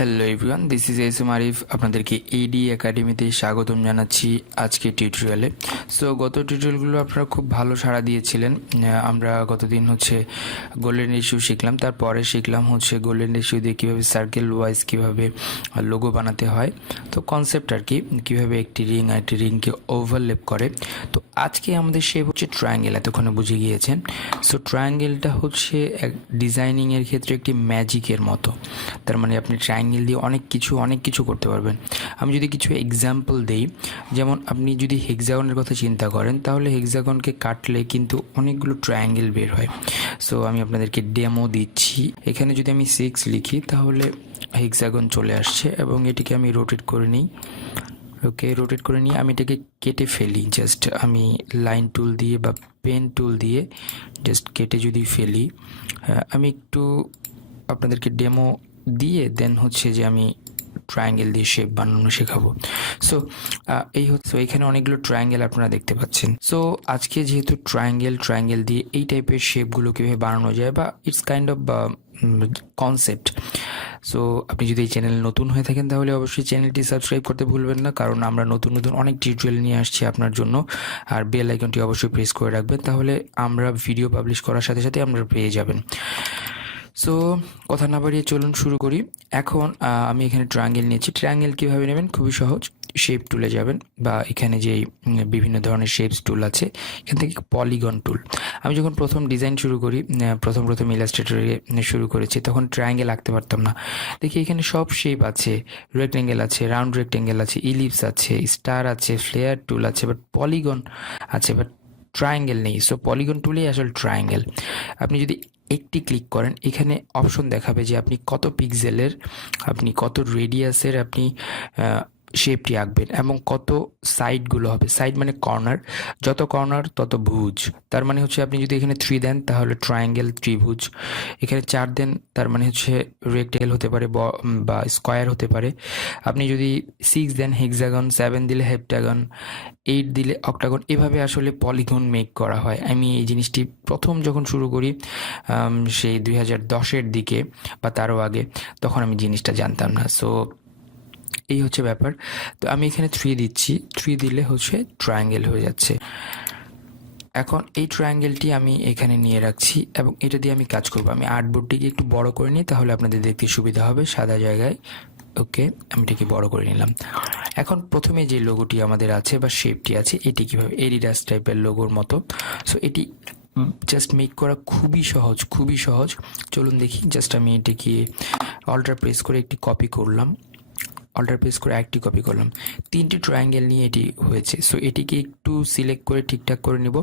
Hello everyone, this is S M Arif. আপনাদেরকে AD একাডেমিতে স্বাগতম জানাচ্ছি আজকে টিউটোরিয়ালে। সো গত টিউটোরিয়ালগুলো আপনারা খুব ভালো সাড়া দিয়েছিলেন। আমরা গতদিন গোল্ডেন রেশিও শিখলাম, তারপরে শিখলাম গোল্ডেন রেশিও দিয়ে কীভাবে সার্কেল ওয়াইজ কীভাবে লোগো বানাতে হয়। তো কনসেপ্ট আর কি, কীভাবে একটি রিং আর একটি রিংকে ওভারলেপ করে। তো আজকে আমাদের শেপ ট্রায়াঙ্গেল, এতক্ষণে বুঝে গিয়েছেন। সো ট্রায়াঙ্গেলটা এক ডিজাইনিংয়ের ক্ষেত্রে একটি ম্যাজিকের মতো। তার মানে আপনি ট্রায়াঙ্গেল দিয়ে অনেক কিছু করতে পারবেন। আমি যদি কিছু এক্সাম্পল দেই, যেমন আপনি যদি হেক্সাগনের কথা চিন্তা করেন, তাহলে হেক্সাগনকে কাটলে কিন্তু অনেকগুলো ট্রায়াঙ্গেল বের হয়। সো আমি আপনাদেরকে ডেমো দিচ্ছি। এখানে যদি আমি 6 লিখি তাহলে হেক্সাগন চলে আসছে, এবং এটিকে আমি রোটেট করে নিই। ওকে, রোটেট করে নিয়ে আমি এটাকে কেটে ফেলি। জাস্ট আমি লাইন টুল দিয়ে বা পেন টুল দিয়ে জাস্ট কেটে যদি ফেলি, আমি একটু আপনাদেরকে ডেমো দিয়ে দেন যে আমি ট্রায়াঙ্গেল দিয়ে শেপ বানানো শেখাবো। সো এখানে অনেকগুলো ট্রায়াঙ্গেল আপনারা দেখতে পাচ্ছেন। সো আজকে যেহেতু ট্রায়াঙ্গেল দিয়ে এই টাইপের শেপগুলো কীভাবে বানানো যায়, বা it's kind of concept. So আপনি যদি এই চ্যানেল নতুন হয়ে থাকেন তাহলে অবশ্যই চ্যানেলটি সাবস্ক্রাইব করতে ভুলবেন না, কারণ আমরা নতুন অনেক টিউটোরিয়াল নিয়ে আসছি আপনার জন্য। আর বেল আইকনটি অবশ্যই প্রেস করে রাখবেন, তাহলে আমরা ভিডিও পাবলিশ করার সাথে সাথে আপনারা পেয়ে যাবেন। সো কথা না বাড়িয়ে চলুন শুরু করি। এখন আমি এখানে ট্রায়াঙ্গেল নিয়েছি। ট্রায়াঙ্গেল কীভাবে নেবেন? খুবই সহজ। শেপ টুলে যাবেন, বা এখানে যেই বিভিন্ন ধরনের শেপস টুল আছে, এখান থেকে পলিগন টুল। আমি যখন প্রথম ডিজাইন শুরু করি, প্রথম ইলাস্ট্রেটরে শুরু করেছি, তখন ট্রায়াঙ্গেল আঁকতে পারতাম না। দেখি এখানে সব শেপ আছে, রেক্টেঙ্গেল আছে, রাউন্ড রেক্টেঙ্গেল আছে, ইলিপস আছে, স্টার আছে, ফ্লেয়ার টুল আছে, বাট পলিগন আছে, বাট ট্রায়াঙ্গেল নেই। সো পলিগন টুলেই আসলে ট্রায়াঙ্গেল। আপনি যদি একটি ক্লিক করেন, এখানে অপশন দেখাবে যে আপনি কত পিক্সেলের, আপনি কত রেডিয়াসের আপনি শেপটি আঁকবেন, এবং কত সাইডগুলো হবে। সাইড মানে কর্নার, যত কর্নার তত ভুজ। তার মানে আপনি যদি এখানে 3 দেন তাহলে ট্রায়াঙ্গেল, ত্রিভুজ। এখানে 4 দেন তার মানে রেক্টেঙ্গেল হতে পারে বা স্কোয়ার হতে পারে। আপনি যদি 6 দেন হেক্সাগন, 7 দিলে হেপ্টাগন, 8 দিলে অক্টাগন। এভাবে আসলে পলিগন মেক করা হয়। আমি এই জিনিসটি প্রথম যখন শুরু করি, সেই 2010-এর দিকে বা তারও আগে, তখন আমি জিনিসটা জানতাম না। সো এই ব্যাপার। তো আমি এখানে 3 দিচ্ছি, 3 দিলে ট্রায়াঙ্গেল হয়ে যাচ্ছে। এখন এই ট্রায়াঙ্গেলটি আমি এখানে নিয়ে রাখছি, এবং এটা দিয়ে আমি কাজ করব। আমি আর্টবোর্ডটিকে একটু বড় করে নিই, তাহলে আপনাদের দেখতে সুবিধা হবে সাদা জায়গায়। ওকে, আমি এটাকে বড় করে নিলাম। এখন প্রথমে যে লোগোটি আমাদের আছে বা শেপটি আছে, এটি কীভাবে এডিডাস টাইপের লোগোর মতো। সো এটি জাস্ট মেক করা খুবই সহজ। চলুন দেখি। জাস্ট আমি এটিকে অল্টার প্রেস করে একটি কপি করলাম, একটি কপি করলাম। 3টি ট্রায়াঙ্গেল নিয়ে এটি হয়েছে। সো এটিকে একটু সিলেক্ট করে ঠিকঠাক করে নিব।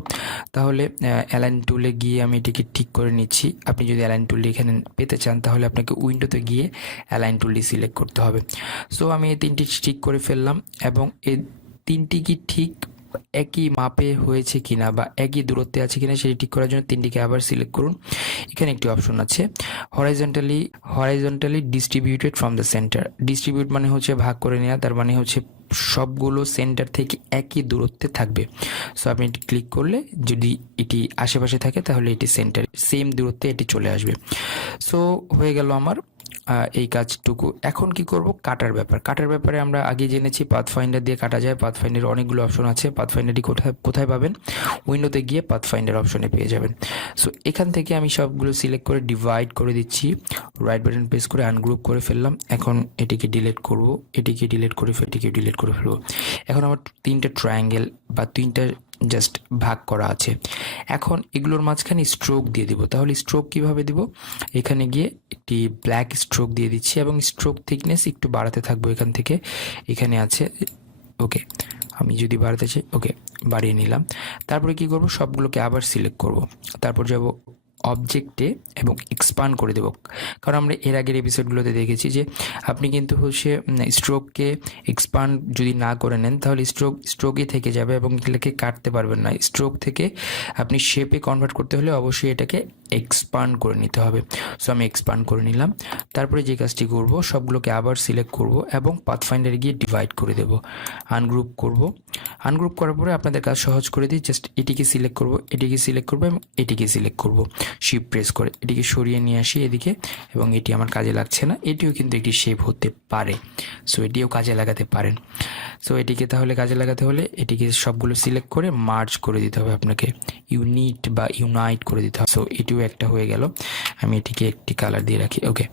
তাহলে অ্যালাইন টুলে গিয়ে আমি এটিকে ঠিক করে নিচ্ছি। আপনি যদি অ্যালাইন টুলটি এখানে পেতে চান, তাহলে আপনাকে উইন্ডোতে গিয়ে অ্যালাইন টুলটি সিলেক্ট করতে হবে। সো আমি এই 3টি ঠিক করে ফেললাম, এবং এই 3টি কি ঠিক একই মাপে হয়েছে কিনা বা একই দূরত্বে আছে কিনা সেটি ঠিক করার জন্য 3টিকে আবার সিলেক্ট করুন। এখানে একটি অপশন আছে, horizontally distributed from the centre. Distribute মানে ভাগ করে নেওয়া, তার মানে সবগুলো সেন্টার থেকে একই দূরত্বে থাকবে। সো আপনি এটি ক্লিক করলে যদি এটি আশেপাশে থাকে, তাহলে এটি সেন্টার, সেম দূরত্বে এটি চলে আসবে। সো হয়ে গেল আমার এই কাজটুকু। এখন কি করব? কাটার ব্যাপারে আমরা আগে জেনেছি পাথফাইন্ডার দিয়ে কাটা যায়। পাথফাইন্ডারের অনেকগুলো অপশন আছে। পাথফাইন্ডারটি কোথায় পাবেন? উইন্ডোতে গিয়ে পাথফাইন্ডার অপশনে পেয়ে যাবেন। সো এখান থেকে আমি সবগুলো সিলেক্ট করে ডিভাইড করে দিচ্ছি। রাইট বাটন প্রেস করে আনগ্রুপ করে ফেললাম। এখন এটিকে ডিলিট করব, এটিকে ডিলিট করে ফেলবো। এখন আমার 3টা ট্রায়াঙ্গেল বা 3টা জাস্ট ভাগ করা আছে। এখন এগুলোর মাঝখানে স্ট্রোক দিয়ে দিব। তাহলে স্ট্রোক কিভাবে দিব? এখানে গিয়ে একটি ব্ল্যাক স্ট্রোক দিয়ে দিচ্ছি, এবং স্ট্রোক থিকনেস একটু বাড়াতে থাকবো। এখান থেকে এখানে আছে। ওকে, আমি যদি বাড়াতে চাই, ওকে, বাড়িয়ে নিলাম। তারপরে কি করব? সবগুলোকে আবার সিলেক্ট করব। তারপর যাব অবজেক্টে এবং এক্সপান্ড করে দেব। কারণ আমরা এর আগের এপিসোডগুলোতে দেখেছি যে আপনি কিন্তু স্ট্রোককে এক্সপান্ড যদি না করে নেন, তাহলে স্ট্রোকই থেকে যাবে, এবং এগুলোকে কাটতে পারবেন না। স্ট্রোক থেকে আপনি শেপে কনভার্ট করতে হলে অবশ্যই এটাকে এক্সপান্ড করে নিতে হবে। সো আমি এক্সপান্ড করে নিলাম। তারপরে যে কাজটি করব, সবগুলোকে আবার সিলেক্ট করব এবং পাথফাইন্ডারে গিয়ে ডিভাইড করে দেব, আনগ্রুপ করব। আনগ্রুপ করার পরে আপনাদের কাজ সহজ করে দিই। জাস্ট এটিকে সিলেক্ট করব, এবং এটিকে সিলেক্ট করব। শিফট প্রেস করে এটিকে সরিয়ে নিয়ে আসি এদিকে, এবং এটি আমার কাজে লাগছে না, এটিও কিন্তু একটি শেপ হতে পারে, সো এটিও কাজে লাগাতে পারেন। সো এটিকে তাহলে কাজে লাগাতে হলে এটিকে সবগুলো সিলেক্ট করে মার্জ করে দিতে হবে আপনাকে, ইউনিট বা ইউনাইট করে দিতে হবে। সো এটিও একটা হয়ে গেল, আমি এটিকে একটি কালার দিয়ে রাখি, ওকে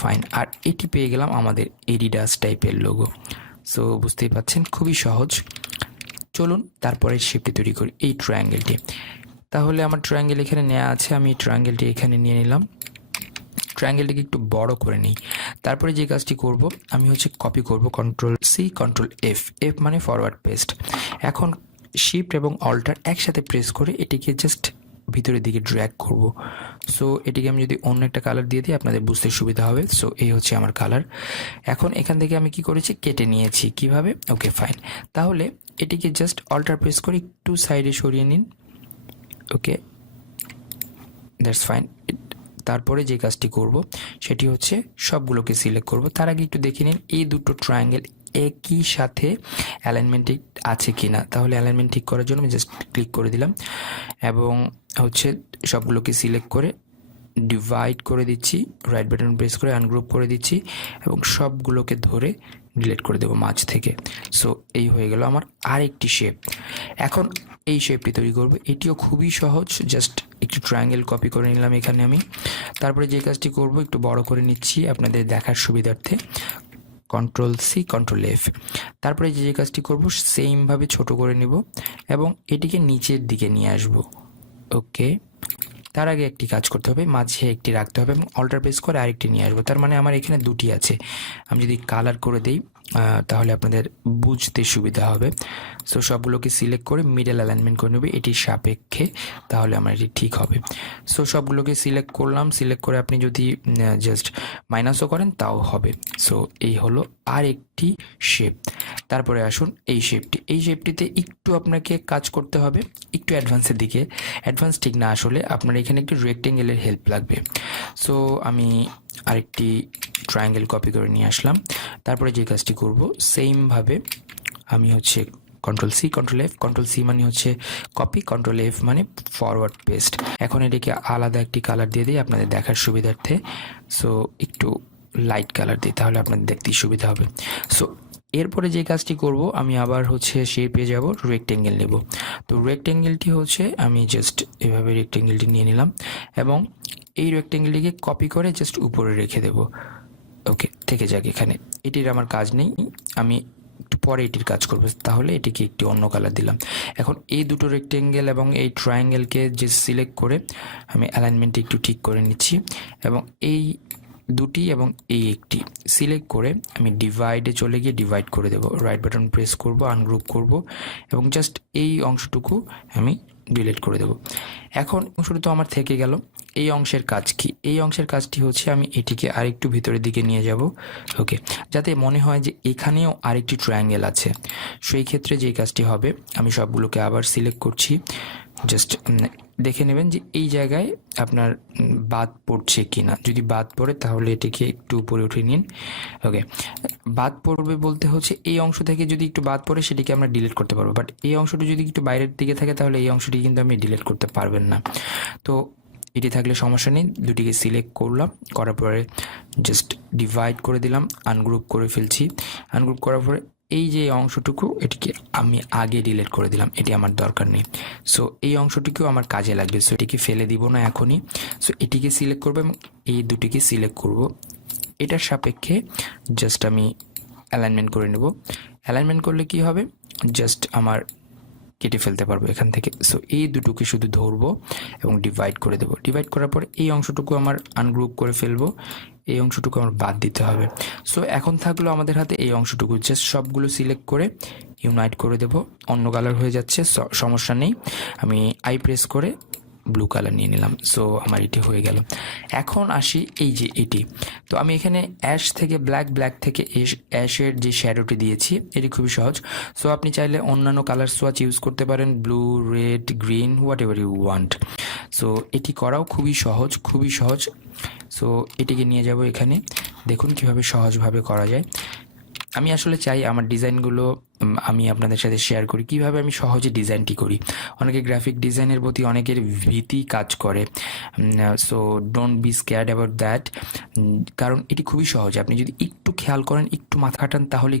ফাইন। আর এটি পেয়ে গেলাম আমাদের এডিডাস টাইপের লোগো। সো বুঝতেই পাচ্ছেন খুবই সহজ। চলুন তারপরে শেপটি তৈরি করি, এই ট্রায়াঙ্গেলটি। তাহলে আমার ট্রায়াঙ্গেল এখানে নেওয়া আছে, আমি ট্রায়াঙ্গেলটি এখানে নিয়ে নিলাম, ট্রায়াঙ্গেলটিকে একটু বড় করে নিই। তারপরে যে কাজটি করব আমি হচ্ছে কপি করব, Ctrl+C Ctrl+F, এফ মানে ফরওয়ার্ড পেস্ট। এখন শিফট এবং অল্টার একসাথে প্রেস করে এটিকে জাস্ট ভিতরের দিকে ড্র্যাগ করব। সো এটিকে আমি যদি অন্য একটা কালার দিয়ে দিই আপনাদের বুঝতে সুবিধা হবে। সো এই হচ্ছে আমার কালার। এখন এখান থেকে আমি কি করেছি, কেটে নিয়েছি। কিভাবে? Okay fine. তাহলে এটিকে জাস্ট অল্টার প্রেস করে একটু সাইডে সরিয়ে নিন, ওকে দ্যাটস ফাইন। তারপরে যে কাজটি করব সেটি হচ্ছে সবগুলোকে সিলেক্ট করব। তার আগে একটু দেখে নিন এই দুটো ট্রায়াঙ্গেল একই সাথে অ্যালাইনমেন্ট ঠিক আছে কিনা। তাহলে অ্যালাইনমেন্ট ঠিক করার জন্য আমি জাস্ট ক্লিক করে দিলাম এবং হচ্ছে সবগুলোকে সিলেক্ট করে ডিভাইড করে দিচ্ছি, রাইট বাটন প্রেস করে আনগ্রুপ করে দিচ্ছি এবং সবগুলোকে ধরে ডিলিট করে দেবো মাঝ থেকে। সো এই হয়ে গেল আমার আরেকটি শেপ। এখন এই শেপটি তৈরি করব, এটিও খুবই সহজ। জাস্ট একটু ট্রায়াঙ্গেল কপি করে নিলাম এখানে আমি। তারপরে যে কাজটি করব একটু বড় করে নিচ্ছি আপনাদের দেখার সুবিধার্থে, Ctrl+C Ctrl+F। তারপরে যে কাজটি করব সেমভাবে ছোট করে নিব এবং এটিকে নিচের দিকে নিয়ে আসব, ওকে। তার আগে একটি কাজ করতে হবে, মাঝে একটি রাখতে হবে এবং অল্টার প্রেস করে আরেকটি নিয়ে আসবো। তার মানে আমার এখানে দুটি আছে। আমি যদি কালার করে দিই তাহলে আপনাদের বুঝতে সুবিধা হবে। সো সবগুলোকে সিলেক্ট করে মিডল অ্যালাইনমেন্ট করে নেবে এটির সাপেক্ষে, তাহলে আমার এটি ঠিক হবে। সো সবগুলোকে সিলেক্ট করলাম, সিলেক্ট করে আপনি যদি জাস্ট মাইনাসও করেন তাও হবে। সো এই হলো আর একটি শেপ। তারপরে আসুন এই শেপটি, এই শেপটিতে একটু আপনাকে কাজ করতে হবে, একটু অ্যাডভান্সের দিকে। অ্যাডভান্স ঠিক না, আসলে আপনার এখানে একটু রেক্টেঙ্গেলের হেল্প লাগবে। সো আমি আরেকটি ট্রায়াঙ্গেল কপি করে নিয়ে আসলাম। তারপরে যে কাজটি করব সেমভাবে আমি হচ্ছে Ctrl+C Ctrl+F, Ctrl+C মানে হচ্ছে কপি, Ctrl+F মানে ফরওয়ার্ড পেস্ট। এখন এটিকে আলাদা একটি কালার দিয়ে দিই আপনাদের দেখার সুবিধার্থে। সো একটু লাইট কালার দিই, তাহলে আপনাদের দেখতে সুবিধা হবে। সো এরপরে যে কাজটি করব আমি আবার হচ্ছে শেপে যাব, রেক্টেঙ্গেল নেব। তো রেক্টেঙ্গেলটি হচ্ছে আমি জাস্ট এভাবে রেক্টেঙ্গেলটি নিয়ে নিলাম এবং এই রেক্টেঙ্গেলটিকে কপি করে জাস্ট উপরে রেখে দেব, ওকে থেকে যাক এখানে। এটির আমার কাজ নেই, আমি একটু পরে এটির কাজ করব। তাহলে এটিকে একটি অন্য কালার দিলাম। এখন এই দুটো রেক্টেঙ্গেল এবং এই ট্রায়াঙ্গেলকে যে সিলেক্ট করে আমি অ্যালাইনমেন্টটি একটু ঠিক করে নিচ্ছি এবং এই দুটি এবং এই একটি সিলেক্ট করে আমি ডিভাইডে চলে গিয়ে ডিভাইড করে দেব, রাইট বাটন প্রেস করব, আনগ্রুপ করব এবং জাস্ট এই অংশটুকু আমি ডিলিট করে দেব। এখন অংশটা তো আমার থেকে গেল। এই অংশের কাজ কি? এই অংশের কাজটি হচ্ছে আমি এটিকে আরেকটু ভিতরের দিকে নিয়ে যাব, ওকে, যাতে মনে হয় যে এখানেও আরেকটি ট্রায়াঙ্গেল আছে। সেই ক্ষেত্রে যে কাজটি হবে আমি সবগুলোকে আবার সিলেক্ট করছি, জাস্ট দেখে নেবেন যে এই জায়গায় আপনার বাদ পড়ছে কি না। যদি বাদ পড়ে তাহলে এটিকে একটু উপরে উঠিয়ে নিন, ওকে। বাদ পড়বে বলতে হচ্ছে এই অংশ থেকে যদি একটু বাদ পড়ে সেটিকে আমরা ডিলিট করতে পারবো, বাট এই অংশটি যদি একটু বাইরের দিকে থাকে তাহলে এই অংশটি কিন্তু আপনি ডিলিট করতে পারবেন না। তো এটি থাকলে সমস্যা নেই, দুটিকে সিলেক্ট করলাম, করার পরে জাস্ট ডিভাইড করে দিলাম, আনগ্রুপ করে ফেলছি। আনগ্রুপ করার পরে এই যে অংশটুকু এটিকে আমি আগে ডিলিট করে দিলাম, এটি আমার দরকার নেই। সো এই অংশটিকেও আমার কাজে লাগবে, সো এটিকে ফেলে দিব না এখনই। সো এটিকে সিলেক্ট করবো এবং এই দুটিকে সিলেক্ট করব, এটার সাপেক্ষে জাস্ট আমি অ্যালাইনমেন্ট করে নেব। অ্যালাইনমেন্ট করলে কি হবে, জাস্ট আমার কেটে ফেলতে পারবো এখান থেকে। সো এই দুটোকে শুধু ধরবো এবং ডিভাইড করে দেবো। ডিভাইড করার পর এই অংশটুকু আমার আনগ্রুপ করে ফেলবো, এই অংশটুকু আমার বাদ দিতে হবে। সো এখন থাকলো আমাদের হাতে এই অংশটুকু, জাস্ট সবগুলো সিলেক্ট করে ইউনাইট করে দেব। অন্য কালার হয়ে যাচ্ছে, সমস্যা নেই, আমি আই প্রেস করে ব্লু কালার নিয়ে নিলাম। সো আমার এটি হয়ে গেল। এখন আসি এই যে এটি, তো আমি এখানে অ্যাশ থেকে ব্ল্যাক, ব্ল্যাক থেকে অ্যাশের যে শ্যাডোটি দিয়েছি এটি খুবই সহজ। সো আপনি চাইলে অন্যান্য কালার সোয়াচ ইউজ করতে পারেন, blue, red, green, whatever you want. So এটি করাও খুবই সহজ, খুবই সহজ। সো এটিকে নিয়ে যাব এখানে, দেখুন কীভাবে সহজভাবে করা যায়। আমি আসলে চাই আমার ডিজাইনগুলো আমি আপনাদের সাথে শেয়ার করি কীভাবে আমি সহজে ডিজাইনটি করি। অনেকে গ্রাফিক ডিজাইনের প্রতি অনেকের ভীতি কাজ করে, so don't be scared about that, কারণ এটি খুবই সহজ। আপনি যদি একটু খেয়াল করেন, একটু মাথা খাটান, তাহলেই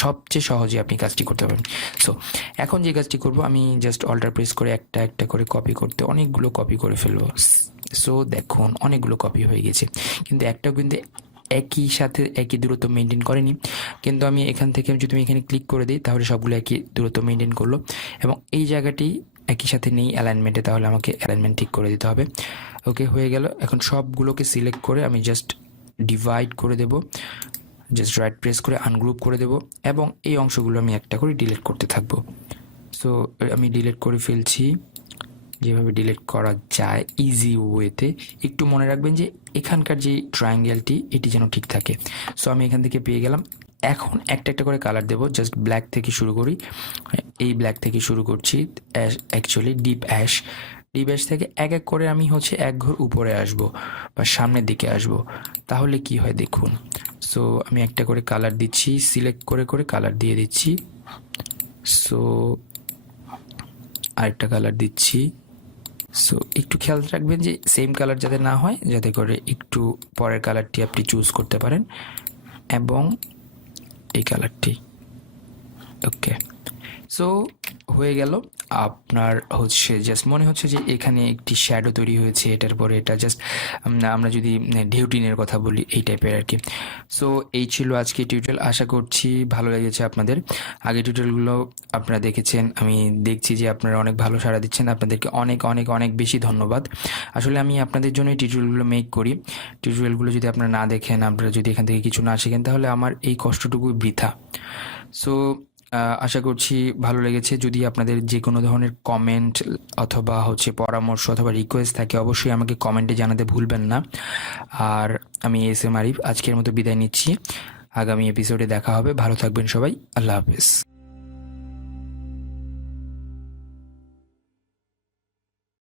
সবচেয়ে সহজে আপনি কাজটি করতে পারবেন। সো এখন যে কাজটি করব, আমি জাস্ট অল্টার প্রেস করে একটা একটা করে কপি করতে অনেকগুলো কপি করে ফেলবো। সো দেখুন অনেকগুলো কপি হয়ে গেছে, কিন্তু একটাও কিন্তু একই সাথে একই দূরত্ব মেনটেন করেনি। কিন্তু আমি এখান থেকে যদি আমি এখানে ক্লিক করে দিই, তাহলে সবগুলো একই দূরত্ব মেনটেন করলো, এবং এই জায়গাটি একই সাথে নেই অ্যালাইনমেন্টে, তাহলে আমাকে অ্যালাইনমেন্ট ঠিক করে দিতে হবে। ওকে, হয়ে গেল। এখন সবগুলোকে সিলেক্ট করে আমি জাস্ট ডিভাইড করে দেব, জাস্ট রাইট প্রেস করে আনগ্রুপ করে দেব, এবং এই অংশগুলো আমি একটা করে ডিলিট করতে থাকবো। সো আমি ডিলিট করে ফেলছি, যেভাবে ডিলিট করা যায় ইজি ওয়েতে। একটু মনে রাখবেন যে এখানকার যে ট্রায়াঙ্গেলটি এটি যেন ঠিক থাকে। সো আমি এখান থেকে পেয়ে গেলাম। এখন একটা একটা করে কালার দেবো, জাস্ট ব্ল্যাক থেকে শুরু করি। এই ব্ল্যাক থেকে শুরু করছি, অ্যাকচুয়ালি ডিপ অ্যাশ থেকে এক এক করে আমি এক ঘর উপরে আসব বা সামনের দিকে আসব, তাহলে কি হয় দেখুন। সো আমি একটা করে কালার দিচ্ছি, সিলেক্ট করে করে কালার দিয়ে দিচ্ছি। সো আরেকটা কালার দিচ্ছি। সো একটু খেয়াল রাখবেন যে সেম কালার যাতে না হয়, যাতে করে একটু পরের কালারটি আপনি চুজ করতে পারেন, এবং এই কালারটি। ওকে, সো হয়ে গেল। আপনার জাস্ট মনে হচ্ছে যে এখানে একটি শ্যাডো তৈরি হয়েছে, এটার পরে এটা জাস্ট আমরা যদি ঢেউটিনের কথা বলি এই টাইপের আর কি। সো এই ছিল আজকে টিউটোরিয়াল, আশা করছি ভালো লেগেছে আপনাদের। আগে টিউটোরিয়ালগুলো আপনারা দেখেছেন, আমি দেখছি যে আপনারা অনেক ভালো সাড়া দিচ্ছেন, আপনাদেরকে অনেক অনেক অনেক বেশি ধন্যবাদ। আসলে আমি আপনাদের জন্যই টিউটোরিয়ালগুলো মেক করি। টিউটোরিয়ালগুলো যদি আপনারা না দেখেন, আপনারা যদি এখান থেকে কিছু না শিখেন, তাহলে আমার এই কষ্টটুকুই বৃথা। সো আশা করছি ভালো লেগেছে। যদি আপনাদের যে কোনো ধরনের কমেন্ট অথবা পরামর্শ অথবা রিকোয়েস্ট থাকে, অবশ্যই আমাকে কমেন্টে জানাতে ভুলবেন না। আর আমি এস এম আরিফ আজকের মতো বিদায় নিচ্ছি, আগামী এপিসোডে দেখা হবে। ভালো থাকবেন সবাই, আল্লাহ হাফেজ।